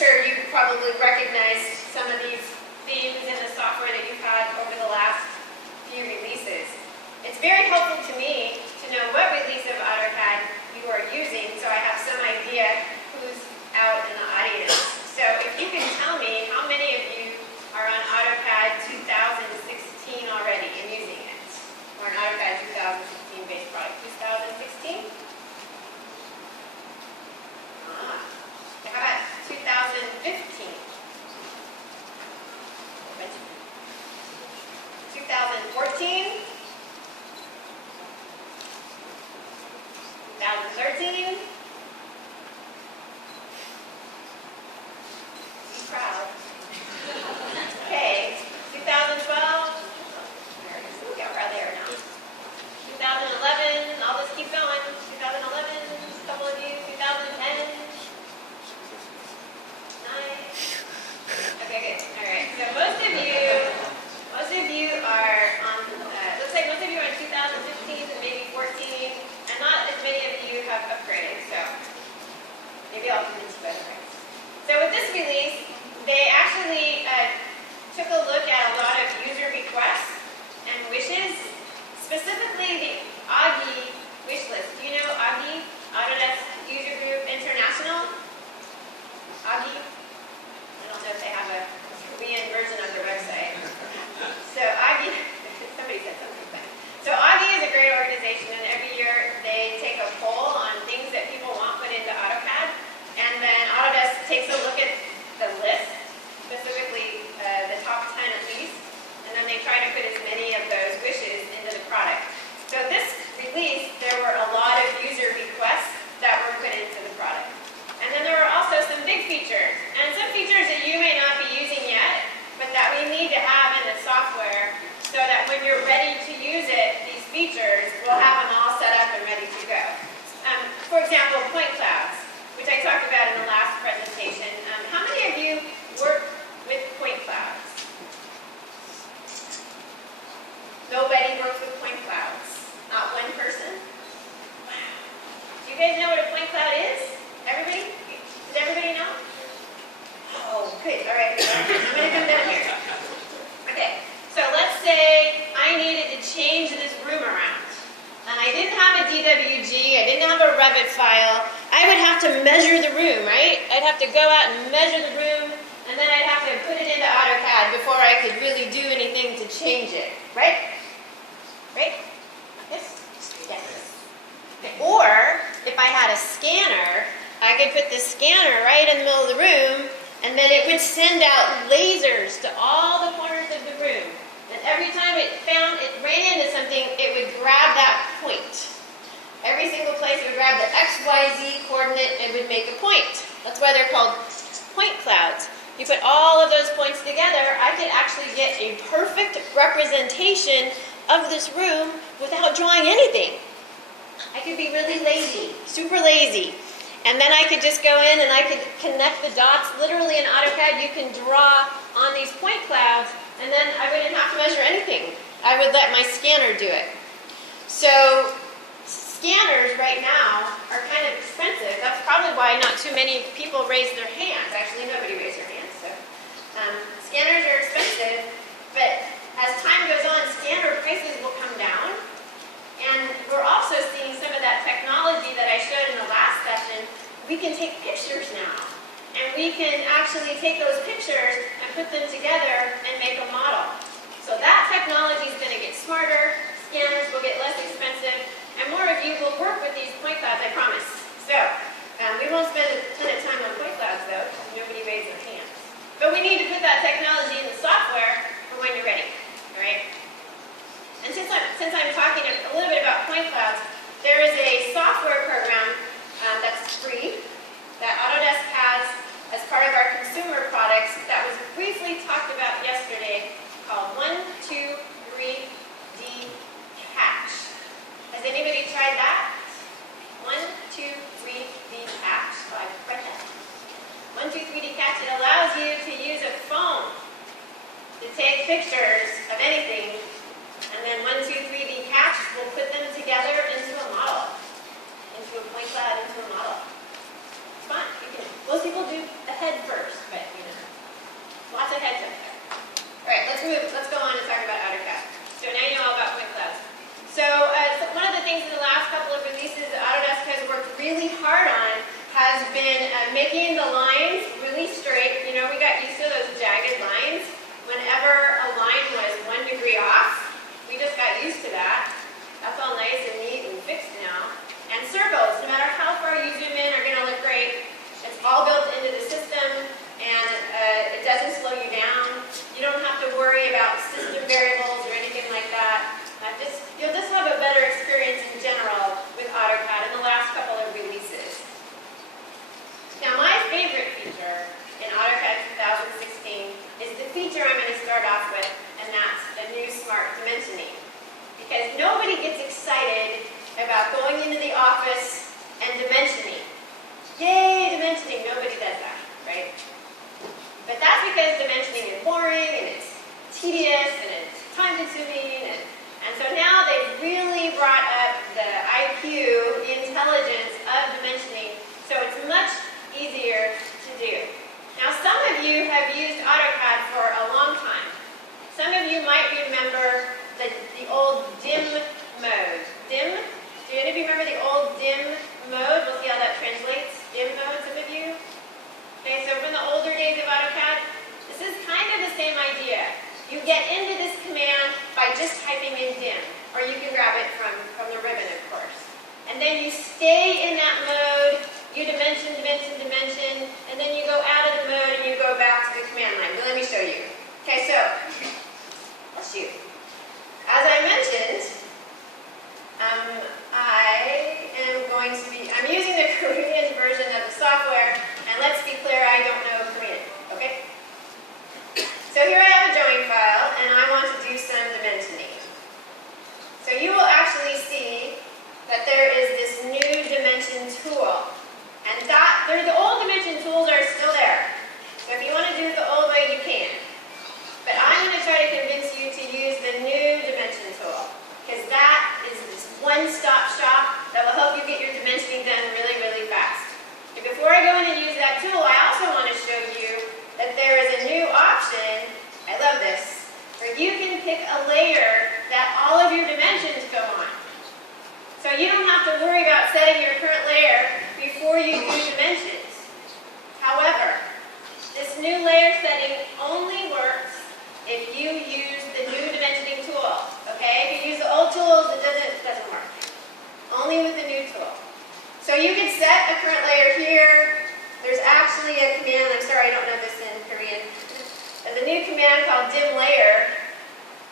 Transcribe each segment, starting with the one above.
sure you probably recognized some of these themes in the software that you've had over the last few releases. It's very helpful to me to know what release of AutoCAD you are using, so I have some idea who's out in the audience. So if you can tell me how many of you are on AutoCAD 2016 already and using it, or an AutoCAD 2016 based product. 2016? How about 2015? 2014? 2013? Be proud. Okay, 2012? Look at right there now. 2011, I'll just keep going. 2011, a couple of you. 2010. Nice. Okay, good. All right. So most of you are on. Looks like most of you are in 2015 and maybe 14, and not as many of you have upgraded. So maybe I'll convince you otherwise. So with this release, they actually took a look at a lot of user requests and wishes, specifically the AUGI wish list. Do you know AUGI? Autodesk User Group International? AUGI? I don't know if they have a Korean version of their website. So AUGI, somebody said something funny. So AUGI is a great organization, and every year they take a poll on things that people want put into AutoCAD, and then Autodesk takes a look at the list, specifically the top 10 at least, and then they try to put as many of those wishes into the product. So this release, there were a lot of user requests that were put into the product. And then there were also some big features, and some features that you may not be using yet, but that we need to have in the software so that when you're ready to use it, these features, we'll have them all set up and ready to go. For example, point clouds, which I talked about in the last presentation. How many of you work with point clouds? Nobody works with point clouds. Not one person? Wow. Do you guys know what a point cloud is? Everybody? Does everybody know? Oh, good. All right. I'm going to come down here. Okay. So let's say I needed to change this room around. And I didn't have a DWG. I didn't have a Revit file. I would have to measure the room, right? I'd have to go out and measure the room, and then I'd have to put it into AutoCAD before I could really do anything to change it, right? Right? Yes? Yes. Okay. Or, if I had a scanner, I could put the scanner right in the middle of the room, and then it would send out lasers to all the corners of the room. And every time it ran into something, it would grab that point. Every single place it would grab the X, Y, Z coordinate and would make a point. That's why they're called point clouds. You put all of those points together, I could actually get a perfect representation of this room without drawing anything. I could be really lazy, super lazy. And then I could just go in and I could connect the dots. Literally in AutoCAD, you can draw on these point clouds, and then I wouldn't have to measure anything. I would let my scanner do it. So scanners right now are kind of expensive. That's probably why not too many people raise their hands. Actually, nobody raised their hands. So scanners are expensive, but as time goes on, scanner prices will come down. And we're also seeing some of that technology that I showed in the last session. We can take pictures now. And we can actually take those pictures and put them together and make a model. So that technology is going to get smarter, scanners will get less expensive, and more of you will work with these point clouds, I promise. So, we won't spend a ton of time on point clouds though, because nobody raised their hands. But we need to put that technology in the software for when you're ready, all right? And since I'm talking a little bit about point clouds, there is a software program that's free that Autodesk has as part of our consumer products that was briefly talked about yesterday called 123D Catch. Has anybody tried that? 123D Catch. Oh, I read that. 123D Catch, it allows you to use a phone to take pictures of anything, and then 123D Catch will put them together into a model, into a point cloud, into a model. It's fun. Most people do a head first, but you know, lots of heads up there. All right, let's go on and talk about AutoCAD. So now you know all about point clouds. So one of the things in the last couple of releases that Autodesk has worked really hard on has been making the lines really straight. You know, we got used to those jagged lines. Whenever a line was 1 degree off, we just got used to that. That's all nice and neat and fixed now. And circles, no matter how far you zoom in, are going to look great. It's all built into the system, and it doesn't slow you down. You don't have to worry about system variables or anything like that. You'll just have a better experience in general with AutoCAD in the last couple of releases. Now, my favorite feature in AutoCAD 2016 is the feature I'm going to start off with, and that's the new smart dimensioning. Because nobody gets excited about going into the office and dimensioning. Yay, dimensioning. Nobody does that, right? But that's because dimensioning is boring, and it's tedious, and it's time-consuming, and so now they've really brought up the IQ, the intelligence of dimensioning, so it's much easier to do. Now, some of you have used AutoCAD for a long time. Some of you might remember the old dim mode. Dim? Do any of you remember the old dim mode? We'll see how that translates. Dim mode, some of you? Okay, so from the older days of AutoCAD, this is kind of the same idea. You get into this command by just typing in dim, or you can grab it from the ribbon, of course. And then you stay in that mode, you dimension, and then you go out of the mode and you go back to the command line. But let me show you. Okay, so, let's shoot. As I mentioned, I'm using the Korean version of the software, and let's be clear, I don't know Korean, okay? So here I have a drawing file, and I want to do some dimensioning. So you will actually see that there is this new dimension tool. And the old dimension tools are still there. So if you want to do it the old way, you can. But I'm going to try to convince you to use the new dimension tool, because that is this one-stop shop that will help you get your dimensioning done really, really fast. And before I go in and use that tool, I also want to show you that there is a new option, I love this, where you can pick a layer that all of your dimensions go on. So you don't have to worry about setting your current layer before you do dimensions. However, this new layer setting only works if you use the new dimensioning tool. Okay? If you use the old tools, it doesn't work. Only with the new tool. So you can set a current layer here. There's actually a command, I'm sorry I don't know this in Korean. There's a new command called dim layer,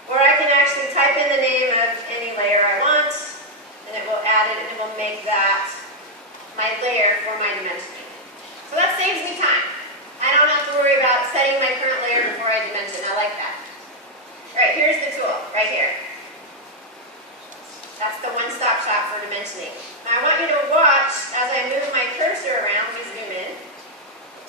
where I can actually type in the name of any layer I want, and it will add it, and it will make that my layer for my dimensioning. So that saves me time. I don't have to worry about setting my current layer before I dimension. I like that. All right, here's the tool, right here. That's the one-stop shop for dimensioning. Now I want you to watch as I move my cursor around. Let me zoom in.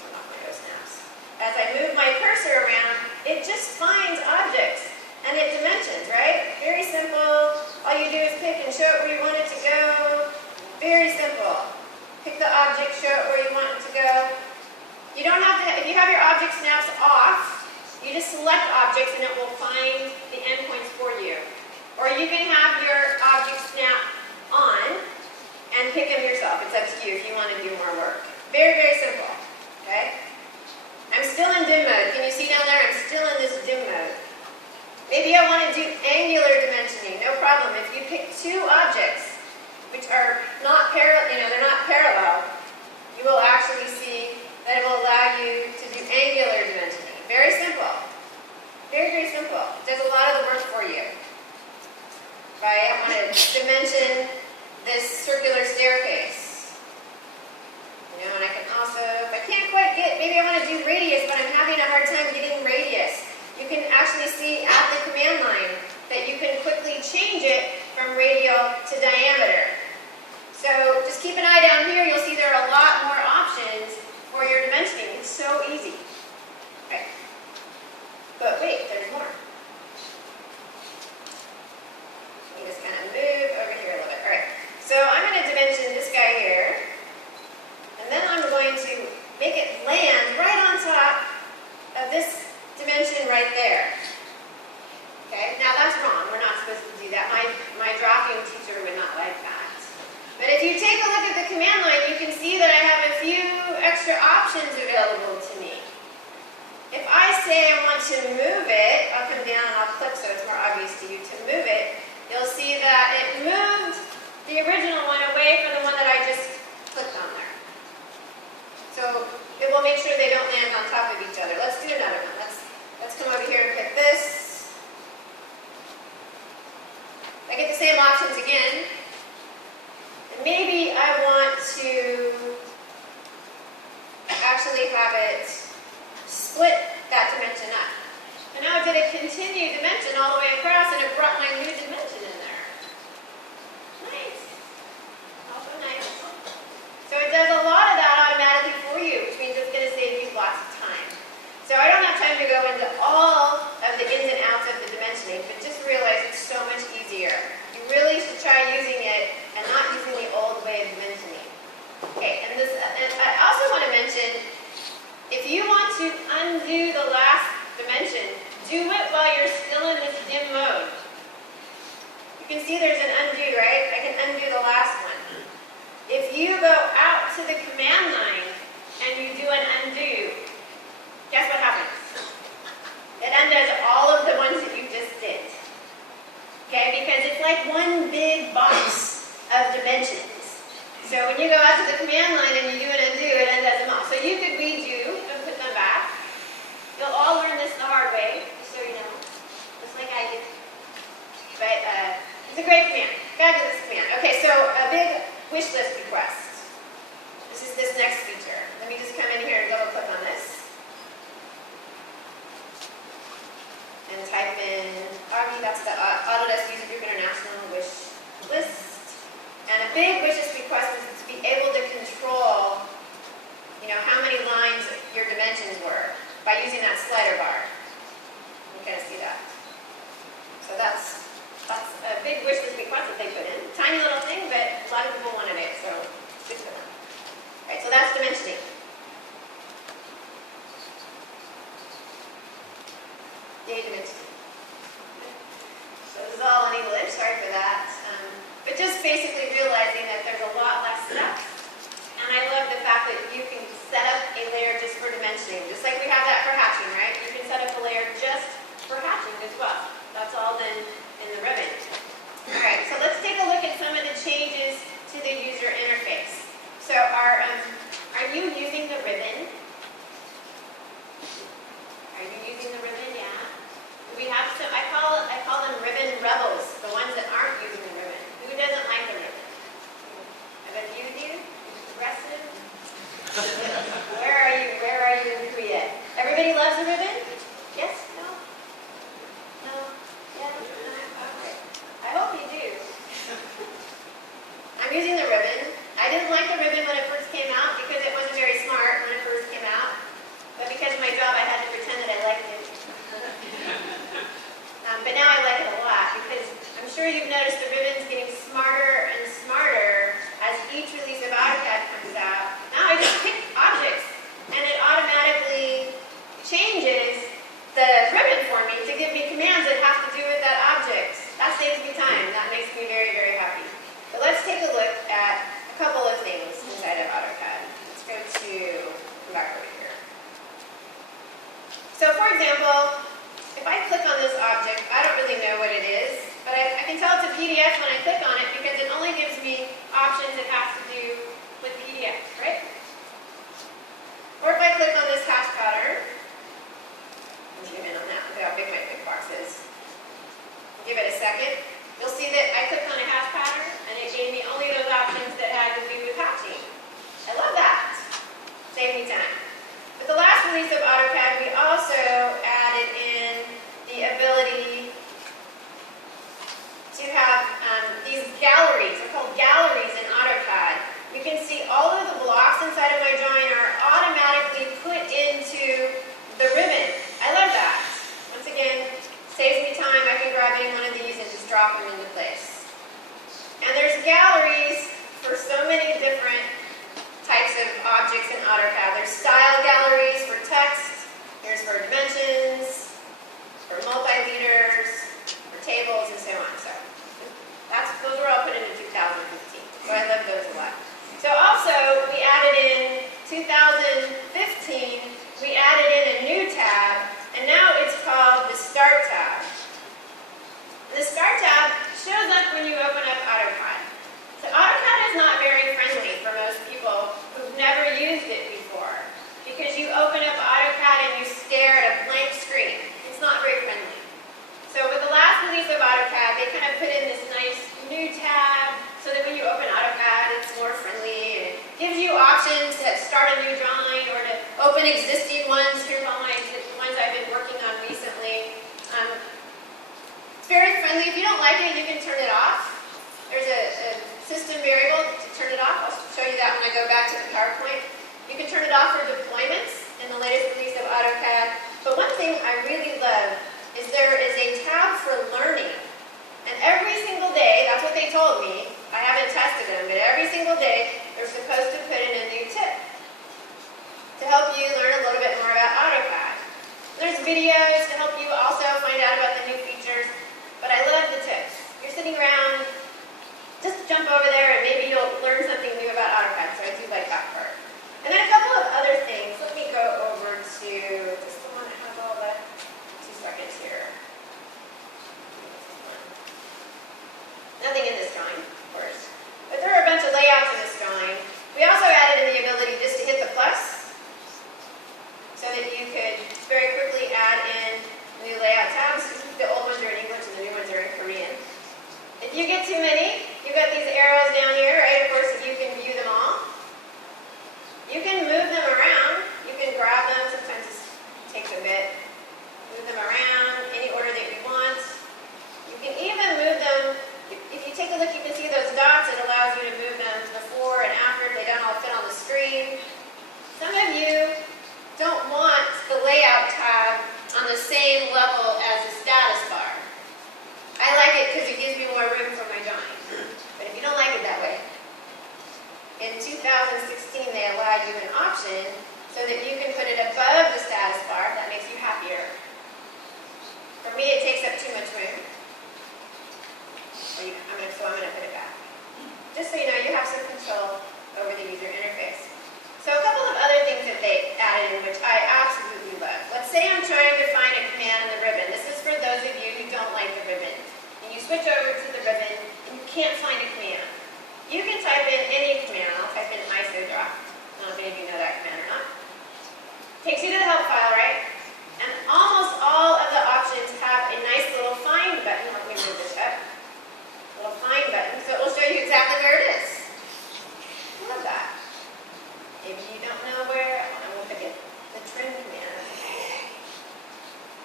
Turn off my go snaps. As I move my cursor around, it just finds objects and it dimensions, right? Very simple. All you do is pick and show it where you want it to go. Very simple. Pick the object, show it where you want it to go. You don't have to, if you have your object snaps off, you just select objects and it will find the endpoints for you. Or you can have your object snap on and pick them yourself. It's up to you if you want to do more work. Very, very simple. Okay? I'm still in dim mode. Can you see down there? I'm still in this dim mode. Maybe I want to do angular dimensioning. No problem. If you pick two objects which are not they're not parallel, you will actually see that it will allow you to do angular dimensioning. Very simple. Very, very simple. It does a lot of the work for you. Right? I want to dimension this circular staircase. You know, and I can also, if I can't quite get, maybe I want to do radius, but I'm having a hard time getting radius. You can actually see at the command line that you can quickly change it from radial to diameter. So just keep an eye down here. You'll see there are a lot more options for your dimensioning. It's so easy. Okay. But wait, there's more. Let me just kind of move over here a little bit. All right. So I'm going to dimension this guy here. And then I'm going to make it land right on top take a look at the command line, you can see that I have a few extra options available to me. If I say I want to move it, I'll come down and I'll click so it's more obvious to you to move it. You'll see that it moved the original one away from the one that I just clicked on there. So it will make sure they don't land on top of each other. Let's do another one. Let's come over here and pick this. I get the same options again. And maybe I want to actually have it split that dimension up. And now it did a continue dimension all the way across, and it brought my new dimension in there. Nice. Also nice. So it does a lot of that automatically for you, which means it's going to save you lots of time. So I don't have time to go into all of the ins and outs of the dimensioning, but just realize it's so much easier. You really should try using it and not using the old way of dimensioning. Okay, and I also want to mention, if you want to undo the last dimension, do it while you're still in this dim mode. You can see there's an undo, right? I can undo the last one. If you go out to the command line and you do an undo, guess what happens? It undoes all of the ones that you just did. Okay, because it's like one big box of dimensions. So when you go out to the command line and you do an undo, it undoes them all. So you could redo and put them back. You'll all learn this the hard way, just so you know, just like I did. But it's a great command, fabulous command. Okay, so a big wish list request. This is this next feature. Let me just come in here and double click on this. And type in Augie, that's the Autodesk User Group International wish list. And a big wish list request is to be able to control, how many lines your dimensions were by using that slider bar. You kind of see that. So that's a big wish list request that they put in. Tiny little thing, but a lot of people wanted it, so it's good for them. All right, so that's dimensioning. Yay, dimensioning. So this is all in English, sorry for that. But just basically realizing that there's a lot less steps. And I love the fact that you can set up a layer just for dimensioning. Just like we have that for hatching, right? You can set up a layer just for hatching as well. That's all done in the ribbon. Alright, so let's take a look at some of the changes to the user interface. So are you using the ribbon? Are you using the ribbon? Yeah. We have some, I call them ribbon rebels, the ones that aren't using the ribbon. Who doesn't like the ribbon? I bet you do. Aggressive. Where are you in Korea? Everybody loves the ribbon? Yes? No? No? Yeah? No? Okay. I hope you do. I'm using the ribbon. I didn't like the ribbon when it first came out because it wasn't very smart when it first came out. But because of my job, I had to pretend that I liked it. But now I like it a lot because I'm sure you've noticed the ribbon's getting smarter and smarter as each release of AutoCAD comes out. Now I just pick objects and it automatically changes the ribbon for me to give me commands that have to do with that object. That saves me time. That makes me very, very happy. But let's take a look at a couple of things inside of AutoCAD. Let's go come back over here. So for example, if I click on this object, I don't really know what it is, but I can tell it's a PDF when I click on it because it only gives me options that have to do with PDFs, right? Or if I click on this hash pattern, I'll zoom in on that, look how big my quick box is. Give it a second. You'll see that I clicked on a hash pattern and it gave me only those options that had to do with hatching. I love that. Save me time. With the last release of AutoCAD, we also added in the ability to have these galleries. They're called galleries in AutoCAD. We can see all of the blocks inside of my drawing are automatically put into the ribbon. I love that. Once again, saves me time. I can grab in one of these and just drop them into place. And there's galleries for so many different types of objects in AutoCAD. There's style galleries for text, start a new drawing or to open existing ones. Here's all my ones I've been working on recently. It's very friendly. If you don't like it, you can turn it off. There's a system variable to turn it off. I'll show you that when I go back to the PowerPoint. You can turn it off for deployments in the latest release of AutoCAD. But one thing I really love is there is a tab for learning. And every single day, that's what they told me, I haven't tested them, but every single day, they're supposed to put in a new tip to help you learn a little bit more about AutoCAD. There's videos to help you also find out about the new features, but I love the tips. You're sitting around, just jump over there and maybe you'll learn something new about AutoCAD, so I do like that part. And then a couple of other things. Let me go over to just the one that has all the 2 seconds here. Nothing in this drawing, of course. But there are a bunch of layouts in this drawing. We also added in the ability just to hit the plus so that you could very quickly add in new layout tabs. The old ones are in English and the new ones are in Korean. If you get too many, you've got these arrows down here, right? Of course, you can view them all. You can move them around. You can grab them. Sometimes it takes a bit. Move them around any order that you want. You can even move them. If you take a look, you can see those dots. It allows you to move them before and after if they don't all fit on the screen. Some of you don't want the layout tab on the same level as the status bar. I like it because it gives me more room for my drawing. But if you don't like it that way, in 2016 they allowed you an option so that you can put it above the status bar. That makes you happier. For me, it takes up too much room. So I'm going to put it back. Just so you know, you have some control over the user interface. So a couple of other things that they added in which I absolutely love. Let's say I'm trying to find a command in the ribbon. This is for those of you who don't like the ribbon. And you switch over to the ribbon and you can't find a command. You can type in any command. I'll type in ISO drop. I don't know if any of you know that command or not. Takes you to the help file, right? And almost all of the options have a nice little find button. Let me move this up. Little find button, so it will show you exactly where it is. I love that. Maybe you don't know where, I will pick it, the trim command.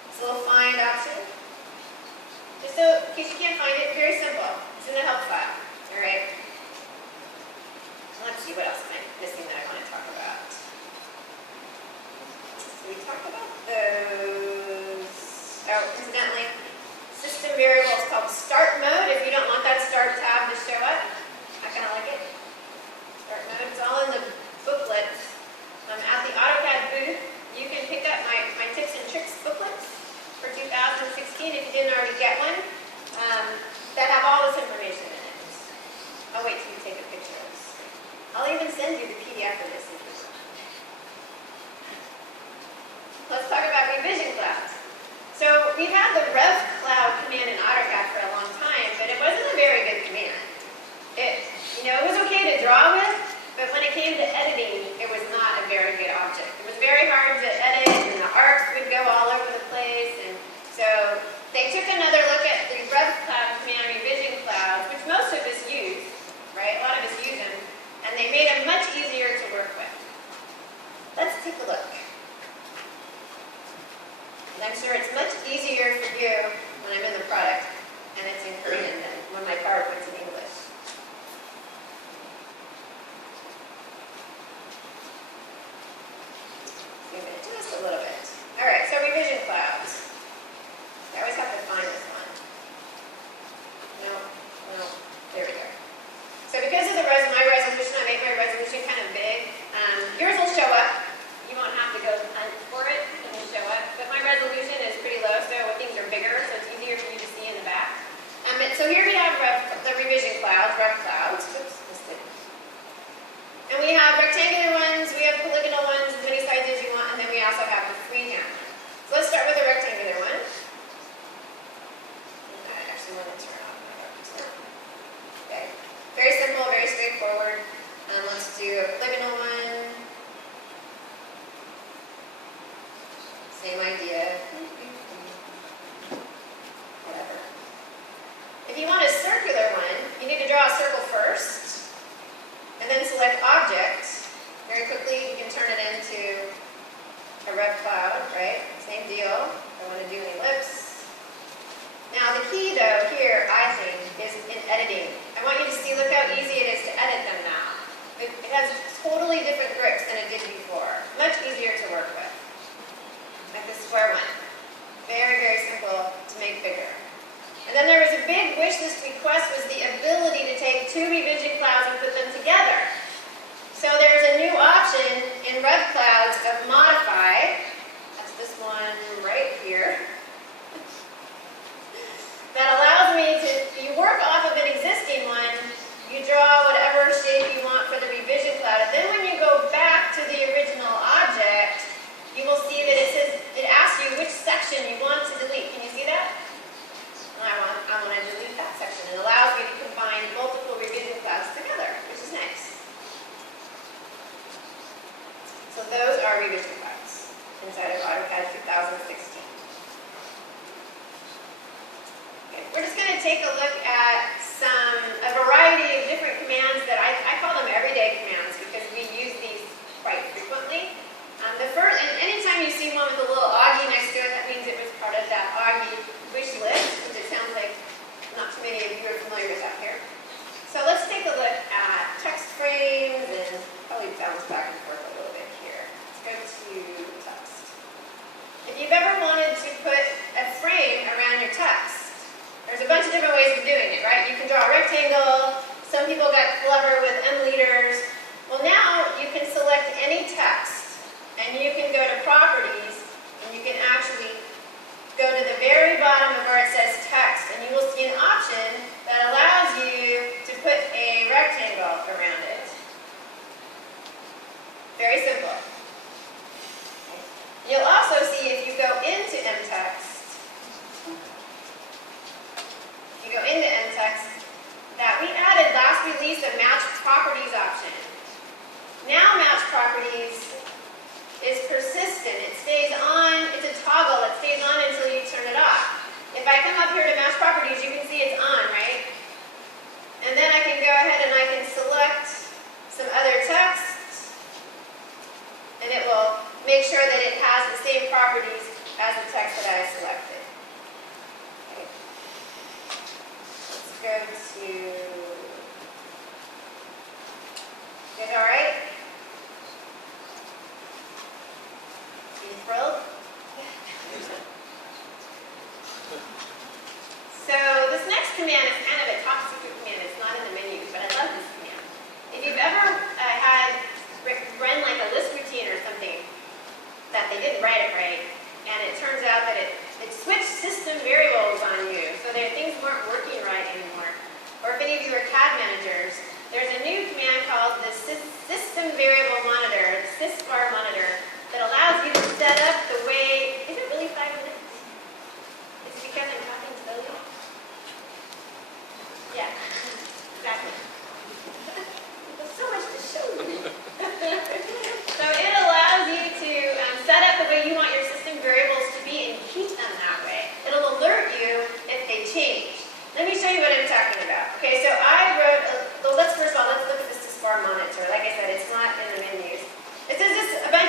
It's a little find option. Just so, in case you can't find it, very simple. It's in the help file, all right? Let's see what else am I missing that I want to talk about. So we talked about those. Oh, incidentally, system variable is called start mode. If you don't want that start tab to show up, I kind of like it. Start mode, it's all in the booklet. At the AutoCAD booth, you can pick up my tips and tricks booklets for 2016 if you didn't already get one, that have all this information in it. I'll wait till you take a picture of this. I'll even send you the PDF of this if you want. Let's talk about revision clouds. So we've had the rev cloud command in AutoCAD for a long time, but it wasn't a very good command. It was okay to draw with, but when it came to editing, it was not a very good object. It was very hard to edit, and the arcs would go all over the place, and so they took another look at the rev cloud command, revision clouds, which most of us use, right? A lot of us use them, and they made them much easier to work with. Let's take a look. And I'm sure it's much easier for you when I'm in the product and it's in Korean than when my PowerPoint's in English. Zoom in just a little bit. All right, so revision clouds. I always have to find this one. No, there we go. So because of my resolution, I make my resolution kind of big. Yours will show up. You won't have to go hunt for it. It will show up. But my resolution is pretty low, so things are bigger, so it's easier for you to see in the back. So here we have the revision clouds, rev clouds. Oops, missed it. And we have rectangular ones, we have polygonal ones, as many sizes as you want, and then we also have the freehand one. So let's start with the rectangular one. I actually want to turn off my reference. Okay. Very simple, very straightforward. Let's do a polygonal one. Same idea. Whatever. If you want a circular one, you need to draw a circle first, and then select Object, Very quickly, you can turn it into a rev cloud, right? Same deal. I want to do an ellipse. Now the key though here, I think, is in editing. I want you to see, look how easy it is to edit them now. It has totally different grips than it did before. Much easier to work with. Like the square one. Very, very simple to make bigger. And then there was a big wish list request, was the ability to take two revision clouds and put them together. So there's a new option in Rev Clouds of modify. That's this one right here. That allows me to, you work off of an existing one, you draw whatever shape you want for the revision cloud, and then when you go back to the original object, you will see that it asks you which section you want to delete. Can you see that? I want to delete that section. It allows me to combine multiple revision clouds together, which is nice. So those are revision clouds inside of AutoCAD 2016. Okay, we're just going to take a look at a variety of different commands that I call them everyday commands because we use these quite frequently. The first, and anytime you see one with a little Augie next to it, that means it was part of that Augie wish list, which it sounds like not too many of you are familiar with that here. So let's take a look at text frames and probably bounce back and forth a little bit here. Let's go to text. If you've ever wanted to put a frame around your text, there's a bunch of different ways of doing it, right? You can draw a rectangle. Some people got clever with M-liters. Well, now you can select any text. And you can go to properties, and you can actually go to the very bottom of where it says text, and you will see an option that allows you to put a rectangle around it. Very simple. You'll also see if you go into mText, that we added last release a match properties option. Now match properties is persistent. It stays on, it's a toggle, it stays on until you turn it off. If I come up here to match properties, you can see it's on, right? And then I can go ahead and I can select some other text, and it will make sure that it has the same properties as the text that I selected. Okay. Let's go to, is that all right? Thrilled? So this next command is kind of a top secret command. It's not in the menu, but I love this command. If you've ever run like a list routine or something that they didn't write it right, and it turns out that it switched system variables on you, so that things weren't working right anymore. Or if any of you are CAD managers, there's a new command called the System Variable Monitor, the sysvar monitor, that allows you to set up the way, is it really 5 minutes? Is it because I'm talking slowly? Yeah, exactly. There's so much to show you. So it allows you to set up the way you want your system variables to be and keep them that way. It'll alert you if they change. Let me show you what I'm talking about. Okay, so I wrote, let's look at the sysvar monitor. Like I said, it's not in the menus. It says this, a bunch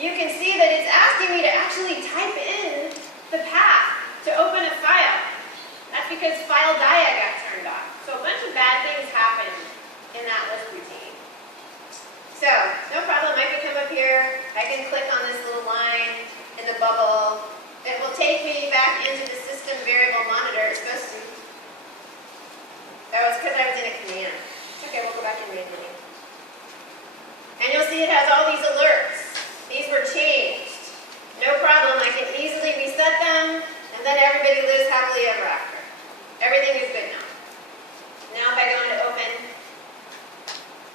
you can see that it's asking me to actually type in the path to open a file. That's because file dia got turned off. So a bunch of bad things happened in that list routine. So, no problem, I can come up here, I can click on this little line in the bubble. It will take me back into the system variable monitor. It's supposed to. That was because I was in a command. Okay, we'll go back and read it. And you'll see it has all these alerts. These were changed. No problem, I can easily reset them, and then everybody lives happily ever after. Everything is good now. Now if I go into open,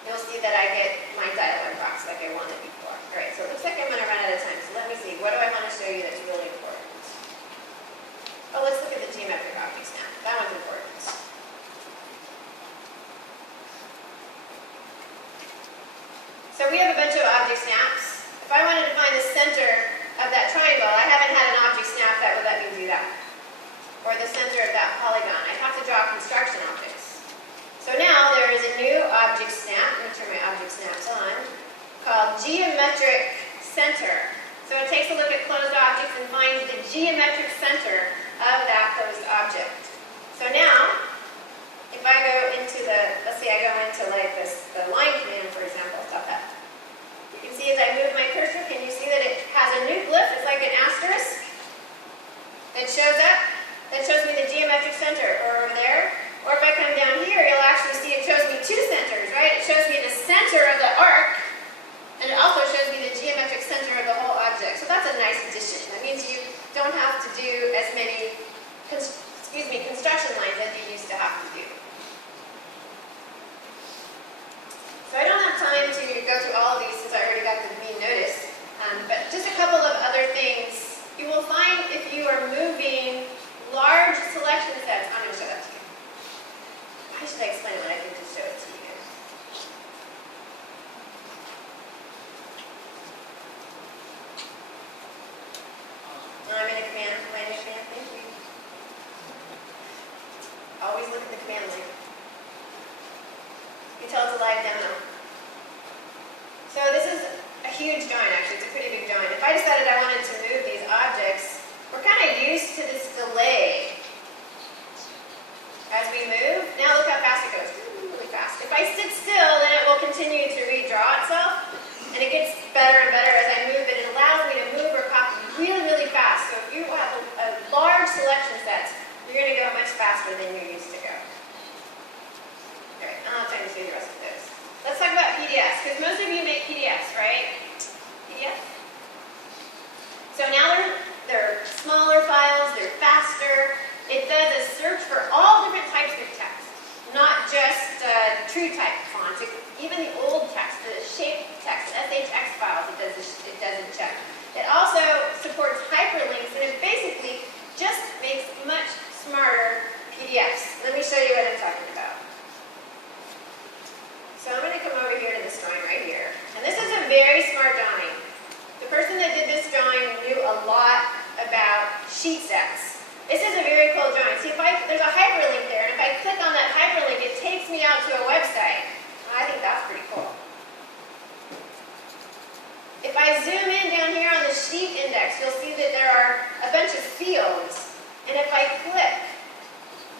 you'll see that I get my dialog box like I wanted before. All right, so it looks like I'm going to run out of time, so let me see. What do I want to show you that's really important? Oh, let's look at the geometric objects now. That one's important. So we have a bunch of object snaps. If I wanted to find the center of that triangle, I haven't had an object snap that would let me do that. Or the center of that polygon. I have to draw construction objects. So now there is a new object snap, let me turn my object snaps on, called geometric center. So it takes a look at closed objects and finds the geometric center of that closed object. So now, if I go into the, let's see, I go into like this, the line command, for example, stop that. You can see as I move my cursor, can you see that it has a new glyph? It's like an asterisk that shows up. That shows me the geometric center over there. Or if I come down here, you'll actually see it shows me two centers, right? It shows me the center of the arc, and it also shows me the geometric center of the whole object. So that's a nice addition. That means you don't have to do as many, construction lines as you used to have to do. So I don't have time to go through all of these since I already got the mean notice, but just a couple of other things. You will find if you are moving large selection sets. I'm going to show that to you. Why should I explain it when I can just show it to you? No, I'm in a command. Am I in a command? Thank you. Always look at the command line. You can tell it's a live demo. So this is a huge drawing, actually. It's a pretty big drawing. If I decided I wanted to move these objects, we're kind of used to this delay as we move. Now look how fast it goes. Really fast. If I sit still, then it will continue to redraw itself, and it gets better and better as I move it. It allows me to move or copy really, really fast. So if you have a large selection set, you're going to go much faster than you used to go. All right, I don't have time to show you the rest of this. Let's talk about PDFs, because most of you make PDFs, right? PDF? So now they're smaller files, they're faster. It does a search for all different types of text, not just true type fonts. Even the old text, the shaped text, SHX files, it doesn't check. It also supports hyperlinks, and it basically just makes much smarter PDFs. Let me show you what I'm talking about. So I'm going to come over here to this drawing right here. And this is a very smart drawing. The person that did this drawing knew a lot about sheet sets. This is a very cool drawing. See, there's a hyperlink there, and if I click on that hyperlink, it takes me out to a website. I think that's pretty cool. If I zoom in down here on the sheet index, you'll see that there are a bunch of fields. And if I click,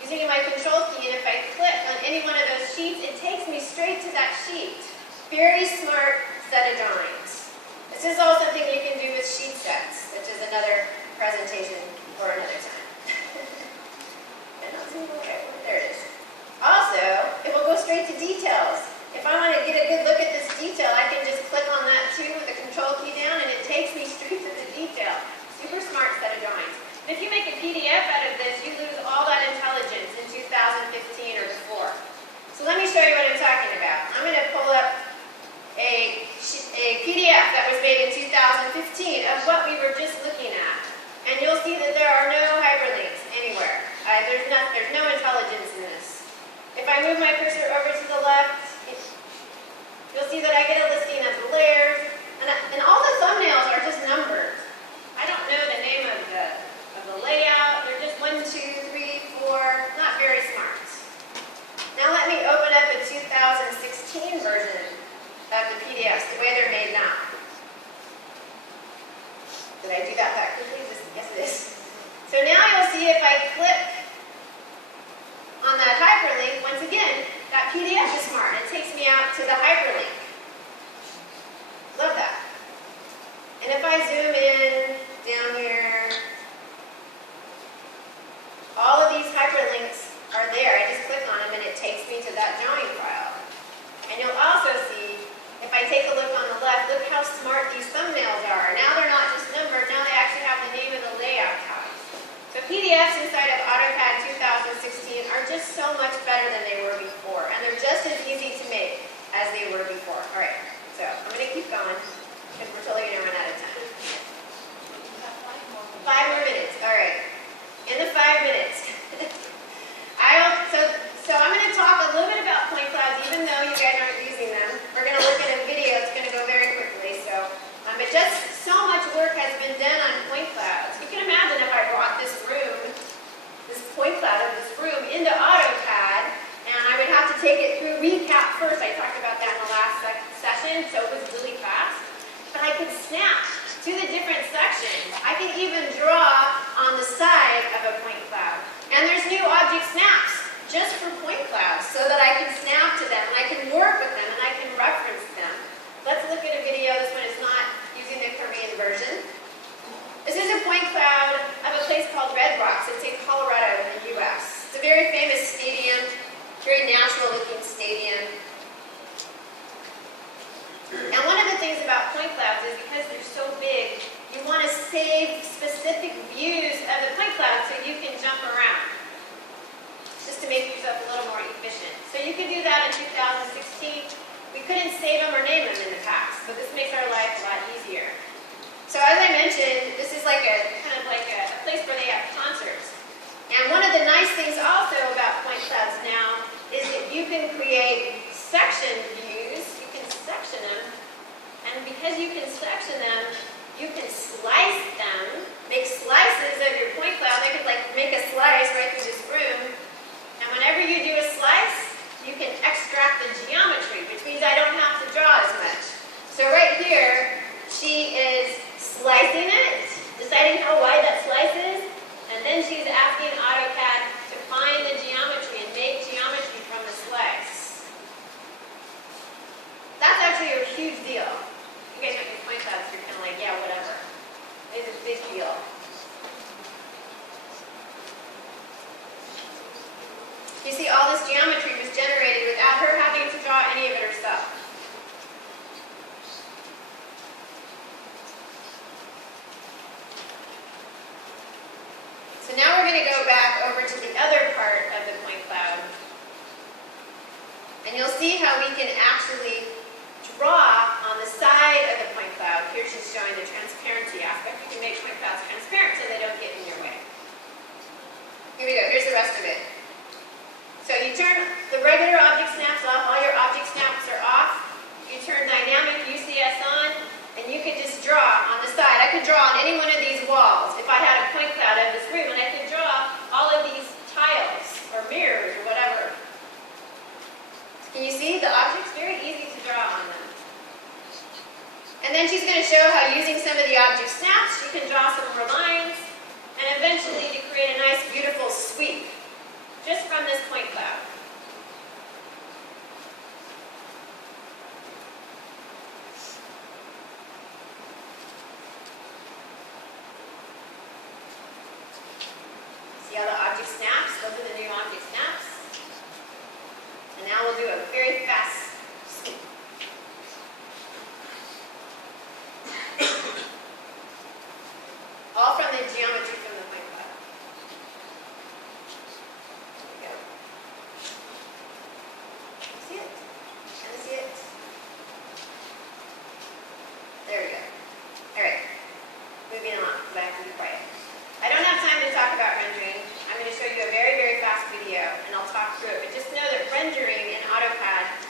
using my control key, and if I click on any one of those sheets, it takes me straight to that sheet. Very smart set of drawings. This is all something you can do with sheet sets, which is another presentation for another time. There it is. Also, it will go straight to details. If I want to get a good look at this detail, I can just click on that too with the control key down, and it takes me straight to the detail. Super smart set of drawings. And if you make a PDF out of this, you lose all that intelligence in 2015 or before. So let me show you what I'm talking about. I'm going to pull up a PDF that was made in 2015 of what we were just looking at. And you'll see that there are no hyperlinks anywhere. There's no intelligence in this. If I move my cursor over to the left, you'll see that I get a listing of the layers. And all the thumbnails are just numbered. I don't know the name of the layout. They're just 1, 2, 3, 4. Not very smart. Now let me open up a 2016 version of the PDFs, the way they're made now. Did I do that quickly? Yes, it is. So now you'll see if I click on that hyperlink, once again, that PDF is smart. It takes me out to the hyperlink. Love that. And if I zoom in down here, all of these hyperlinks are there. I just click on them and it takes me to that drawing file. And you'll also see, if I take a look on the left, look how smart these thumbnails are. Now they're not just numbered, now they actually have the name of the layout tags. So PDFs inside of AutoCAD 2016 are just so much better than they were before. And they're just as easy to make as they were before. All right, so I'm going to keep going because we're totally going to run out of time. 5 more minutes, all right. In the 5 minutes. So I'm going to talk a little bit about point clouds, even though you guys aren't using them. We're going to look at a video. It's going to go very quickly. But just so much work has been done on point clouds. You can imagine if I brought this point cloud of this room into AutoCAD, and I would have to take it through recap first. I talked about that in the last session, so it was really fast. But I could snap to the different sections. I can even draw on the side of a point cloud. And there's new object snaps just for point clouds so that I can snap to them and I can work with them and I can reference them. Let's look at a video. This one is not using the Korean version. This is a point cloud of a place called Red Rocks. It's in Colorado in the U.S. It's a very famous stadium, very natural looking stadium. And one of the things about point clouds is because they're so big, you want to save specific views of the point cloud so you can jump around, just to make yourself a little more efficient. So you can do that in 2016. We couldn't save them or name them in the past, but this makes our life a lot easier. So as I mentioned, this is like a place where they have concerts. And one of the nice things also about point clouds now is that you can create section views. You can section them, and because you can section them, you can slice them, make slices of your point cloud. I could make a slice right through this room. And whenever you do a slice, you can extract the geometry, which means I don't have to draw as much. So right here, she is slicing it, deciding how wide that slice is, and then she's asking AutoCAD to find the geometry and make geometry from the slice. That's actually a huge deal. You guys make your point clouds, you're kind of like, yeah, whatever. It's a big deal. You see, all this geometry was generated without her having to draw any of it herself. So now we're going to go back over to the other part of the point cloud. And you'll see how we can actually draw on the side of the point cloud. Here she's showing the transparency aspect. You can make point clouds transparent so they don't get in your way. Here we go. Here's the rest of it. So you turn the regular object snaps off. All your object snaps are off. You turn dynamic UCS on, and you can just draw on the side. I could draw on any one of these walls if I had a point cloud of this room, and I could draw all of these tiles or mirrors or whatever. Can you see the objects? Very easy to draw on them. And then she's going to show how using some of the object snaps, you can draw some more lines, and eventually to create a nice, beautiful sweep just from this point cloud. See how the object snaps? Those are the new object snaps. And now we'll do a very fast sweep. All from the geometry from the point cloud. There we go. See it? Can I see it? There we go. Alright. Moving on, because I have to be quiet. I don't have time to talk about rendering. I'm going to show you a very, very fast video, and I'll talk through it. But just know that rendering in AutoCAD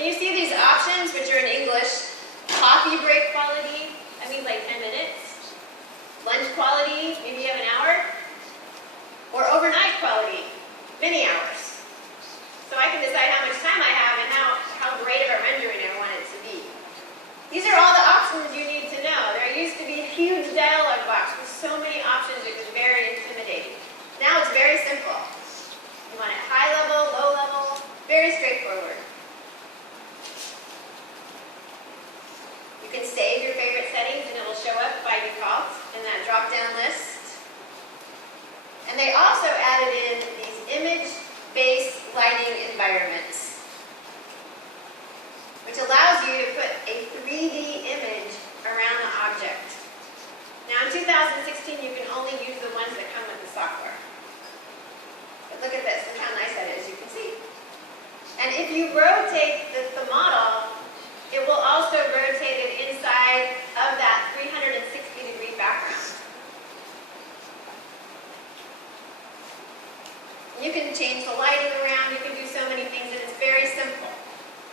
can you see these options, which are in English? Coffee break quality, that means like 10 minutes. Lunch quality, maybe you have an hour. Or overnight quality, many hours. So I can decide how much time I have and how great of a rendering I want it to be. These are all the options you need to know. There used to be a huge dialog box with so many options, it was very intimidating. Now it's very simple. You want it high level, low level, very straightforward. You can save your favorite settings and it will show up by default in that drop-down list. And they also added in these image-based lighting environments, which allows you to put a 3D image around the object. Now in 2016, you can only use the ones that come with the software. But look at this, look how nice that is, you can see. And if you rotate the model, it will also rotate it inside of that 360-degree background. You can change the lighting around, you can do so many things, and it's very simple.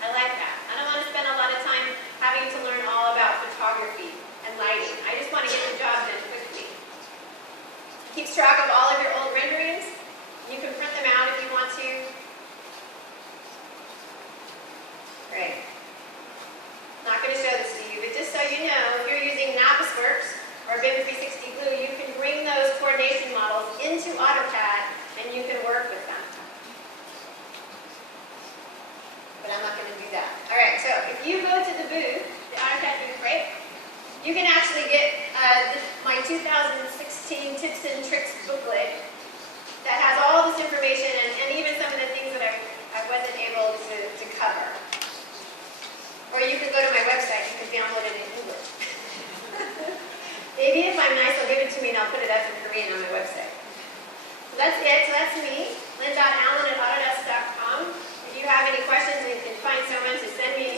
I like that. I don't want to spend a lot of time having to learn all about photography and lighting. I just want to get the job done quickly. It keeps track of all of your old renderings. You can print them out if you want to. Great. Not going to show this to you, but just so you know, if you're using Navisworks or BIM 360 Glue, you can bring those coordination models into AutoCAD and you can work with them. But I'm not going to do that. All right, so if you go to the booth, the AutoCAD booth, right, you can actually get my 2016 tips and tricks booklet that has all this information and even some of the things that I wasn't able to cover. Or you can go to my website, you can download it in English. Maybe if I'm nice, they'll give it to me and I'll put it up in Korean on my website. So that's it, so that's me, Lynn.allen@autodesk.com. If you have any questions and you can find someone to send me